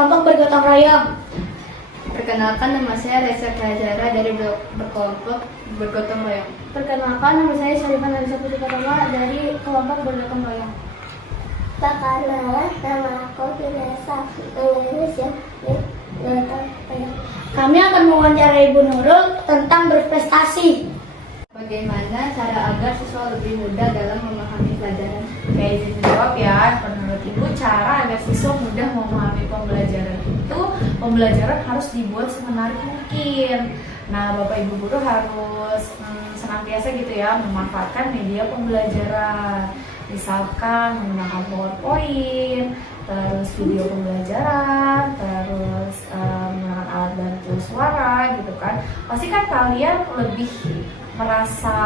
kelompok bergotong royong. Perkenalkan, nama saya Reza Kajara dari berkelompok bergotong royong. Perkenalkan, nama saya Syarifah Nabisa Putri Fatama dari kelompok bergotong royong. Perkenalan, nama aku Vanessa Indonesia bergotong royong. Kami akan mewawancarai Ibu Nurul tentang berprestasi. Bagaimana cara agar siswa lebih mudah dalam memahami pelajaran? Oke, izin menjawab ya. Menurut Ibu, cara agar siswa mudah memahami pembelajaran itu, pembelajaran harus dibuat semenarik mungkin. Nah, Bapak Ibu guru harus senantiasa gitu ya memanfaatkan media pembelajaran. Misalkan menggunakan PowerPoint, terus video pembelajaran, terus menggunakan alat bantu suara gitu kan. Pasti kan kalian lebih merasa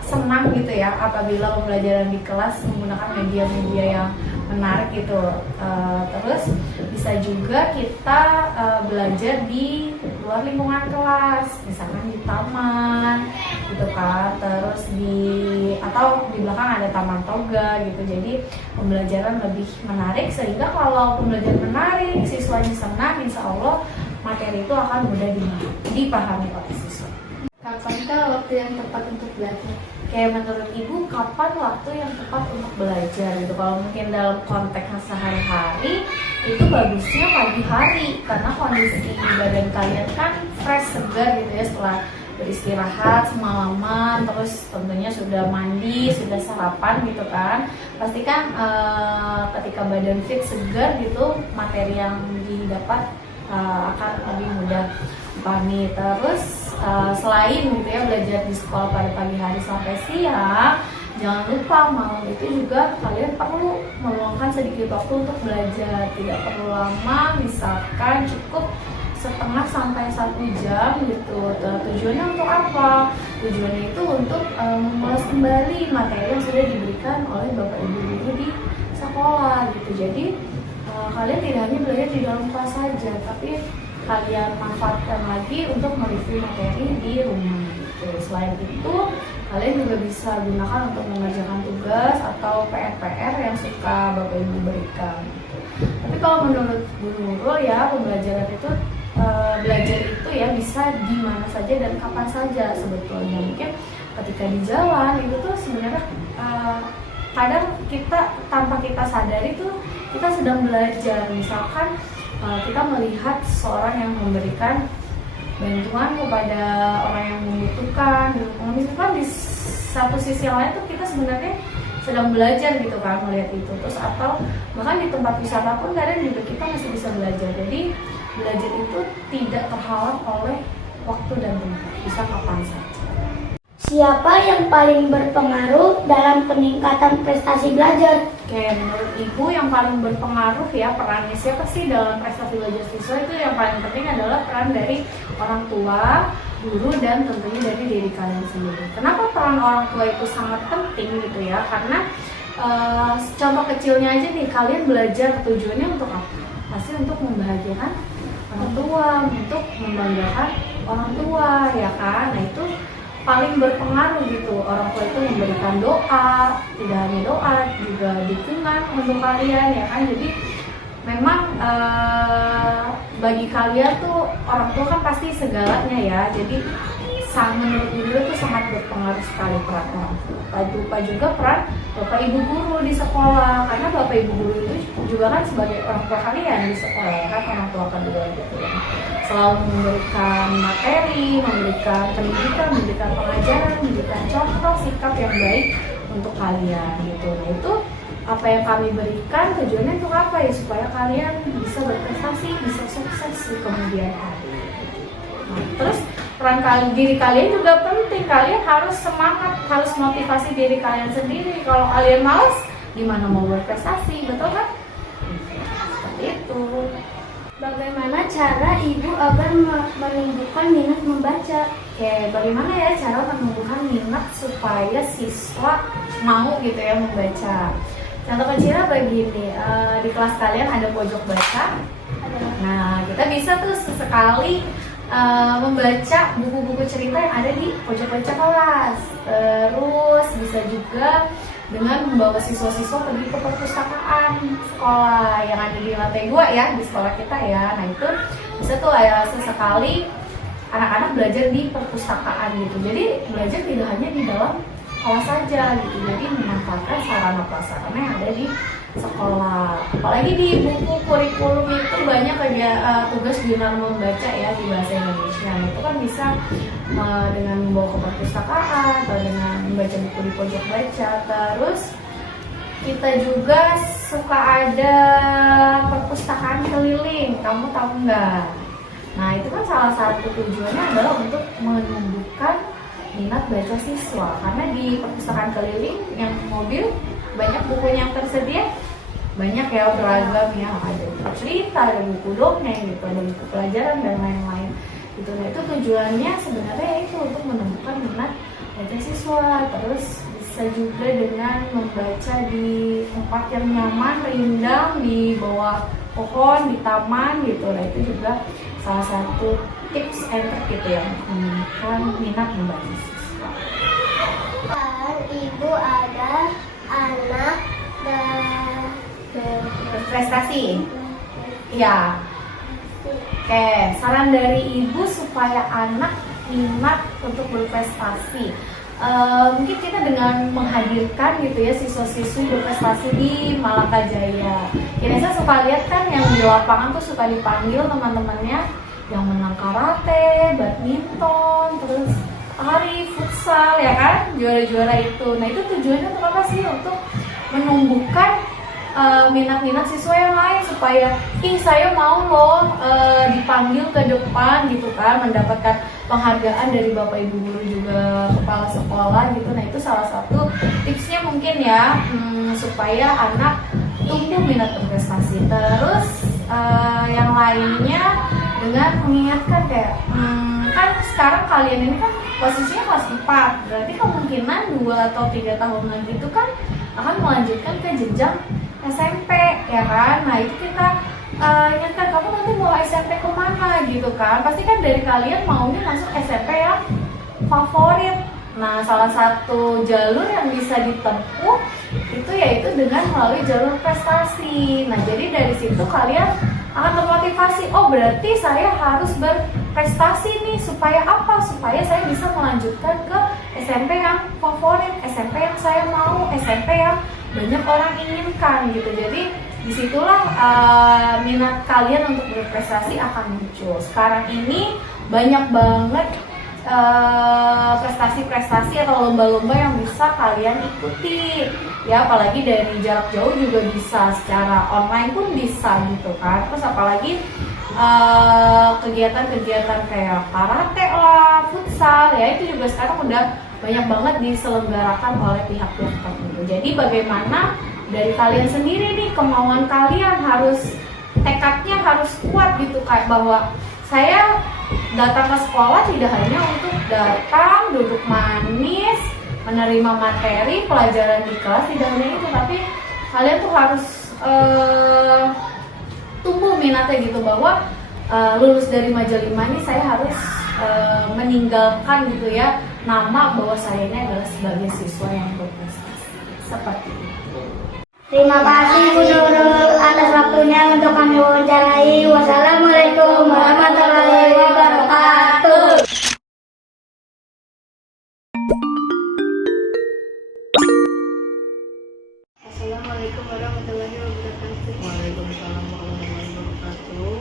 senang gitu ya apabila pembelajaran di kelas menggunakan media-media yang menarik gitu. Terus bisa juga kita belajar di luar lingkungan kelas, misalkan di taman gitu kan. Terus atau di belakang ada taman toga gitu. Jadi pembelajaran lebih menarik, sehingga kalau pembelajaran menarik, siswanya senang, insya Allah materi itu akan mudah dipahami oleh siswa. Kapankah waktu yang tepat untuk belajar? Kayak menurut Ibu, kapan waktu yang tepat untuk belajar gitu? Kalau mungkin dalam konteks sehari-hari, itu bagusnya pagi hari, karena kondisi badan kalian kan fresh, segar gitu ya setelah beristirahat semalaman, terus tentunya sudah mandi, sudah sarapan gitu kan. Pastikan ketika badan fit, segar gitu, materi yang didapat akan lebih mudah dipahami. Terus selain gitu ya belajar di sekolah pada pagi hari sampai siang, jangan lupa malam itu juga kalian perlu meluangkan sedikit waktu untuk belajar. Tidak perlu lama, misalkan cukup setengah sampai 1 jam gitu. Tujuannya untuk apa? Tujuannya itu untuk mengulas kembali materi yang sudah diberikan oleh Bapak Ibu guru di sekolah gitu. Jadi kalian tidak hanya belajar di dalam kelas saja, tapi kalian manfaatkan lagi untuk mereview materi di rumah gitu. Selain itu, kalian juga bisa gunakan untuk mengerjakan tugas atau PR-PR yang suka Bapak Ibu berikan gitu. Tapi kalau menurut Bu Nurul ya, pembelajaran itu belajar itu ya bisa di mana saja dan kapan saja sebetulnya. Mungkin ketika di jalan itu tuh sebenarnya kadang kita tanpa kita sadari tuh kita sedang belajar. Misalkan kita melihat seorang yang memberikan bantuan kepada orang yang membutuhkan, misalkan di satu sisi lain tuh kita sebenarnya sedang belajar gitu kan melihat itu. Terus atau bahkan di tempat wisata pun kadang juga kita masih bisa belajar. Jadi belajar itu tidak terhalang oleh waktu dan tempat, bisa kapan saja. Siapa yang paling berpengaruh dalam peningkatan prestasi belajar? Oke, menurut Ibu yang paling berpengaruh ya perannya siapa sih dalam prestasi belajar siswa? Itu yang paling penting adalah peran dari orang tua, guru, dan tentunya dari diri kalian sendiri. Kenapa peran orang tua itu sangat penting gitu ya? Karena contoh kecilnya aja nih, kalian belajar tujuannya untuk apa? Pasti untuk membahagiakan orang tua, untuk membanggakan orang tua ya kan? Nah itu paling berpengaruh gitu. Orang tua itu memberikan doa, tidak hanya doa, juga dukungan untuk kalian ya kan. Jadi memang bagi kalian tuh orang tua kan pasti segalanya ya. Jadi menurut Ibu itu sangat berpengaruh sekali peran orang tua. Lupa juga peran Bapak Ibu guru di sekolah, karena Bapak Ibu guru itu juga kan sebagai orang tua kalian di sekolah ya kan, orang tua kedua gitu ya. Selalu memberikan materi, memberikan pendidikan, memberikan pengajaran, memberikan contoh sikap yang baik untuk kalian gitu. Nah itu apa yang kami berikan tujuannya untuk apa ya? Supaya kalian bisa berprestasi, bisa sukses di kemudian hari. Nah, terus peran diri kalian juga penting. Kalian harus semangat, harus motivasi diri kalian sendiri. Kalau kalian malas, gimana mau berprestasi, betul kan? Seperti itu. Bagaimana cara ibu agar menumbuhkan minat membaca? Oke, bagaimana ya cara menumbuhkan minat supaya siswa mau gitu ya membaca? Contoh kecilnya begini, di kelas kalian ada pojok baca. Nah, kita bisa tuh sesekali membaca buku-buku cerita yang ada di pojok baca kelas. Terus bisa juga dengan membawa siswa-siswa pergi ke perpustakaan sekolah yang ada di lantai 2 ya di sekolah kita ya. Nah itu bisa tuh ya sesekali anak-anak belajar di perpustakaan gitu. Jadi belajar tidak hanya di dalam kelas saja gitu. Jadi memanfaatkan sarana prasarana yang ada di sekolah. Apalagi di buku kurikulum itu banyak tugas jurnal membaca ya di bahasa Indonesia. Itu kan bisa dengan membawa ke perpustakaan atau dengan membaca buku di pojok baca. Terus kita juga suka ada perpustakaan keliling. Kamu tahu nggak? Nah itu kan salah satu tujuannya adalah untuk menumbuhkan minat baca siswa. Karena di perpustakaan keliling yang mobil banyak bukunya yang tersedia, banyak ya beragam ya, ada buku cerita, ada buku dongeng gitu, ada buku pelajaran dan lain-lain gitu. Nah itu tujuannya sebenarnya itu untuk menumbuhkan minat baca siswa. Terus bisa juga dengan membaca di tempat yang nyaman, rindang, di bawah pohon, di taman gitu. Nah itu juga salah satu tips and trick gitu ya, menumbuhkan minat membaca siswa. Kan ibu ada anak Prestasi. Ya. Oke, saran dari ibu supaya anak minat untuk berprestasi. Mungkin kita dengan menghadirkan gitu ya siswa-siswi berprestasi di Malaka Jaya. Saya suka lihat kan yang di lapangan tuh suka dipanggil teman-temannya yang menang karate, badminton, terus tari, futsal ya kan, juara-juara itu. Nah itu tujuannya untuk apa sih? Untuk menumbuhkan minat-minat siswa yang lain supaya saya mau loh dipanggil ke depan gitu kan, mendapatkan penghargaan dari bapak ibu guru juga kepala sekolah gitu. Nah itu salah satu tipsnya mungkin ya, supaya anak tumbuh minat berprestasi. Terus yang lainnya dengan mengingatkan kayak kan sekarang kalian ini kan posisinya kelas 4, berarti kemungkinan 2 atau 3 tahun lagi itu kan akan melanjutkan ke jenjang SMP ya kan. Nah itu kita ingatkan, kamu nanti mau SMP kemana gitu kan, pasti kan dari kalian maunya masuk SMP yang favorit. Nah salah satu jalur yang bisa ditempuh itu yaitu dengan melalui jalur prestasi. Nah jadi dari situ kalian akan termotivasi, oh berarti saya harus berprestasi nih, supaya apa? Supaya saya bisa melanjutkan ke SMP yang favorit, SMP yang saya mau, SMP yang banyak orang inginkan gitu. Jadi disitulah minat kalian untuk berprestasi akan muncul. Sekarang ini banyak banget prestasi-prestasi atau lomba-lomba yang bisa kalian ikuti ya, apalagi dari jarak jauh juga bisa, secara online pun bisa gitu kan. Terus apalagi kegiatan-kegiatan kayak karate lah, futsal ya, itu juga sekarang udah banyak banget diselenggarakan oleh pihak-pihak tertentu. Jadi bagaimana dari kalian sendiri nih, kemauan kalian harus, tekadnya harus kuat gitu, kayak bahwa saya datang ke sekolah tidak hanya untuk datang, duduk manis, menerima materi, pelajaran di kelas, tidak hanya itu, tapi kalian tuh harus tumbuh minatnya gitu, bahwa lulus dari Majalima ini saya harus meninggalkan gitu ya nama bahwa saya ini adalah sebagai siswa yang berprestasi. Seperti itu. Terima kasih Bu Nurul atas waktunya untuk kami wawancarai. Wassalamualaikum warahmatullahi wabarakatuh. Assalamualaikum warahmatullahi wabarakatuh. Waalaikumsalam warahmatullahi wabarakatuh.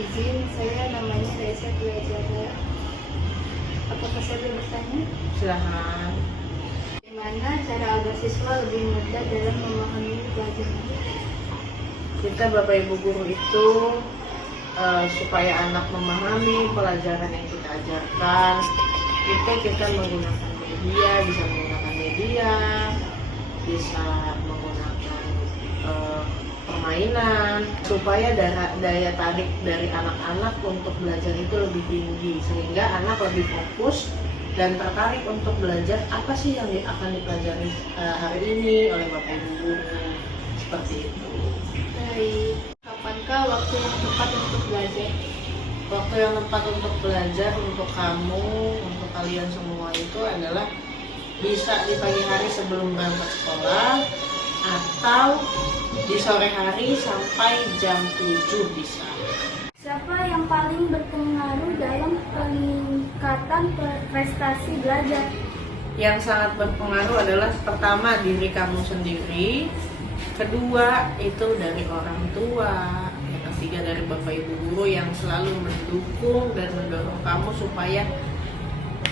Izin, saya namanya Reza Tuajara. Apakah saya boleh bertanya? Silahkan. Bagaimana cara agar siswa lebih mudah dalam memahami pelajaran? Kita Bapak Ibu Guru itu supaya anak memahami pelajaran yang kita ajarkan, itu kita menggunakan media, bisa menggunakan permainan, supaya daya tarik dari anak-anak untuk belajar itu lebih tinggi, sehingga anak lebih fokus dan tertarik untuk belajar apa sih yang akan dipelajari hari ini oleh Bapak Ibu Guru, seperti itu. Baik. Kapankah waktu yang tepat untuk belajar? Waktu yang tepat untuk belajar untuk kamu, untuk kalian semua itu adalah Bisa di pagi hari sebelum berangkat sekolah atau di sore hari sampai jam 7 bisa. Siapa yang paling berpengaruh dalam peningkatan prestasi belajar? Yang sangat berpengaruh adalah pertama diri kamu sendiri, kedua itu dari orang tua, yang ketiga dari bapak ibu guru yang selalu mendukung dan mendorong kamu supaya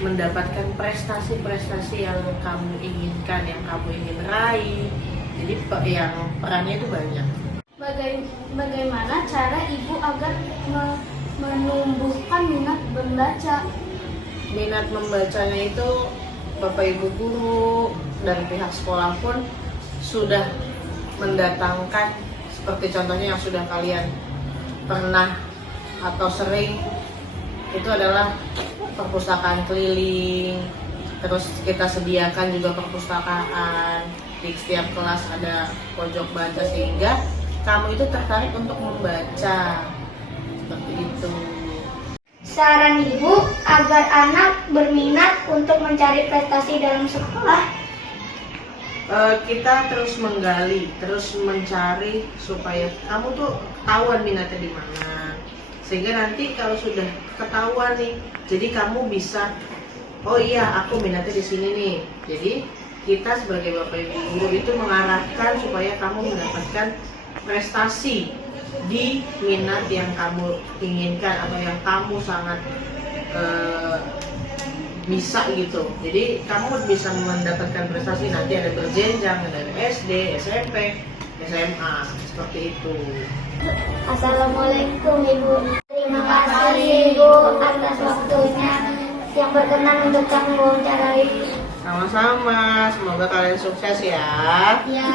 mendapatkan prestasi-prestasi yang kamu inginkan, yang kamu ingin raih. Jadi yang perannya itu banyak. Bagaimana cara ibu agar menumbuhkan minat membaca? Minat membacanya itu bapak ibu guru dan pihak sekolah pun sudah mendatangkan, seperti contohnya yang sudah kalian pernah atau sering, itu adalah perpustakaan keliling. Terus kita sediakan juga perpustakaan, di setiap kelas ada pojok baca sehingga kamu itu tertarik untuk membaca, seperti itu. Saran ibu agar anak berminat untuk mencari prestasi dalam sekolah? Kita terus menggali, terus mencari supaya kamu tuh ketahuan minatnya di mana. Sehingga nanti kalau sudah ketahuan nih, jadi kamu bisa, oh iya aku minatnya di sini nih. Jadi kita sebagai bapak ibu guru itu mengarahkan supaya kamu mendapatkan prestasi di minat yang kamu inginkan atau yang kamu sangat bisa gitu. Jadi kamu bisa mendapatkan prestasi nanti ada berjenjang dari SD, SMP, SMA, seperti itu. Assalamualaikum Ibu. Terima kasih Ibu atas waktunya yang berkenan untuk kami wawancarai. Sama-sama, semoga kalian sukses ya. Ya.